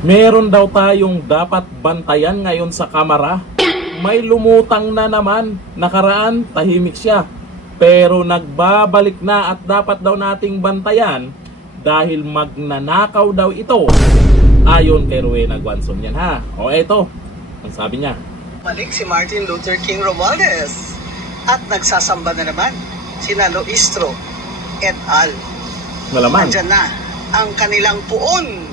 Meron daw tayong dapat bantayan ngayon sa kamera. May lumutang na naman. Nakaraan, tahimik siya. Pero nagbabalik na at dapat daw nating bantayan dahil magnanakaw daw ito. Ayon kay Rowena Guanzon yan ha. O eto, ang sabi niya. Balik si Martin Luther King Romualdez at nagsasamba na naman sina Loistro et al. Malaman. Nandyan na ang kanilang puon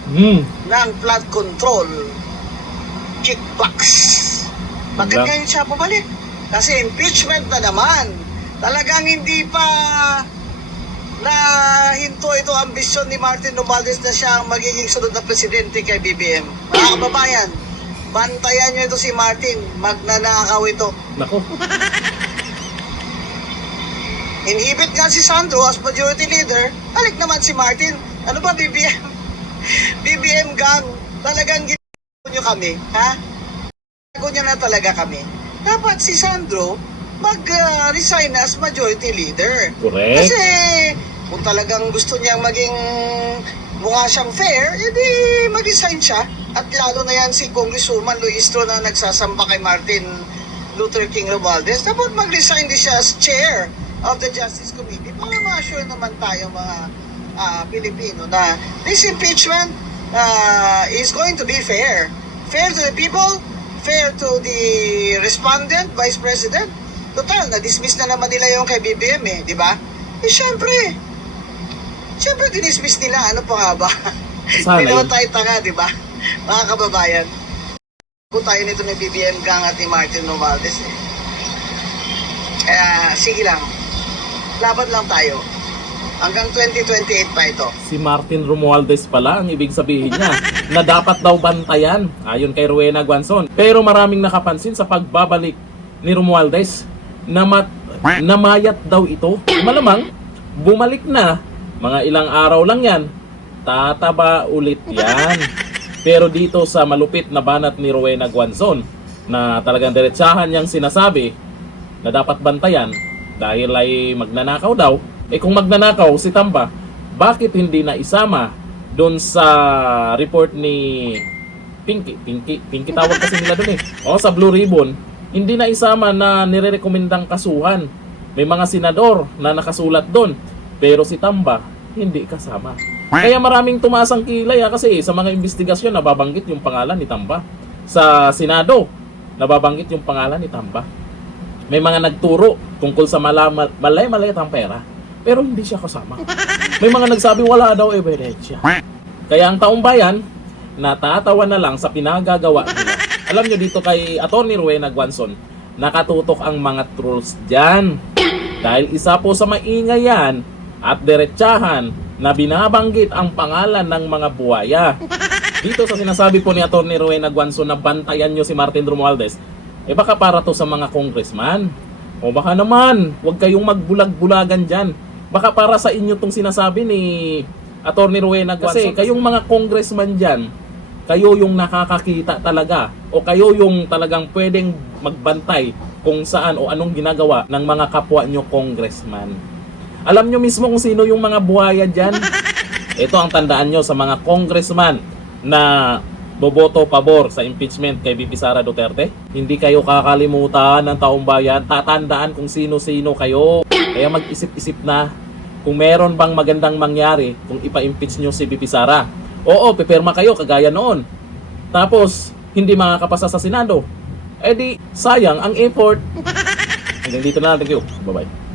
ng flood control kickbacks. Bakit Wala. ngayon siya pabalik? Kasi impeachment na naman. Talagang hindi pa na hinto ito ambisyon ni Martin Romualdez na siya ang magiging sunod na presidente kay BBM. Mga kababayan, bantayan nyo ito si Martin. Magnanakaw ito. Nako. Inhibit nga si Sandro as majority leader. Halik naman si Martin. Ano ba BBM? BBM gang. Talagang ginawa nyo kami. Ha? Ginawa nyo na talaga kami. Dapat si Sandro mag-resign as majority leader. Correct. Kasi kung talagang gusto niyang maging mukha siyang fair, edi mag-resign siya. At lalo na yan si Congresswoman Luistro na nagsasamba kay Martin Luther King Romualdez. Dapat mag-resign din siya as chair of the Justice Committee para ma-assure naman tayo mga Pilipino na this impeachment is going to be fair. Fair to the people, fair to the respondent, Vice President. Total, na-dismiss na naman nila yung kay BBM di ba? Eh, syempre, dinismiss nila. Ano pa nga ba? Sana Hindi naman yun. tayo tanga, di ba? Mga kababayan. Kung tayo nito ni BBM Gang at ni Martin Romualdez Kaya, sige lang. Laban lang tayo. Hanggang 2028 pa ito. Si Martin Romualdez pala ang ibig sabihin niya na dapat daw bantayan ayon kay Rowena Guanzon. Pero maraming nakapansin sa pagbabalik ni Romualdez na namayat daw ito. Malamang bumalik na, mga ilang araw lang yan, tataba ulit yan. Pero dito sa malupit na banat ni Rowena Guanzon na talagang diretsahan niyang sinasabi na dapat bantayan dahil ay magnanakaw daw. Eh kung magnanakaw si Tamba, bakit hindi na isama doon sa report ni Pinky tawag kasi nila doon O sa Blue Ribbon, hindi na isama na nirerekomendang kasuhan. May mga senador na nakasulat doon, pero si Tamba hindi kasama. Kaya maraming tumaas ang kilay kasi sa mga investigasyon nababanggit yung pangalan ni Tamba. Sa Senado, nababanggit yung pangalan ni Tamba. May mga nagturo tungkol sa malay-malay ang pera, pero hindi siya kasama. May mga nagsabi wala daw ebidensya. Kaya ang taong bayan, natatawa na lang sa pinagagawa nila. Alam nyo dito kay Atty. Rowena Guanzon, nakatutok ang mga trolls dyan. Dahil isa po sa maingay yan at diretsahan na binabanggit ang pangalan ng mga buhaya. Dito sa sinasabi po ni Atty. Rowena Guanzon na bantayan nyo si Martin Romualdez, baka para to sa mga congressman. O baka naman, huwag kayong magbulag-bulagan dyan. Baka para sa inyo tong sinasabi ni Atty. Rowena Guanzon. Kasi kayong mga congressman dyan, kayo yung nakakakita talaga o kayo yung talagang pwedeng magbantay kung saan o anong ginagawa ng mga kapwa nyo congressman. Alam nyo mismo kung sino yung mga buhaya dyan? Ito ang tandaan nyo sa mga congressman na boboto pabor sa impeachment kay VP Sara Duterte. Hindi kayo kakalimutan ng taong bayan. Tatandaan kung sino-sino kayo. Kaya mag-isip-isip na kung meron bang magandang mangyari kung ipa-impeach nyo si VP Sara. Oo, pipirma kayo kagaya noon. Tapos, hindi makakapasa sa Senado. Di, sayang ang effort. Hanggang dito na. Thank you. Bye-bye.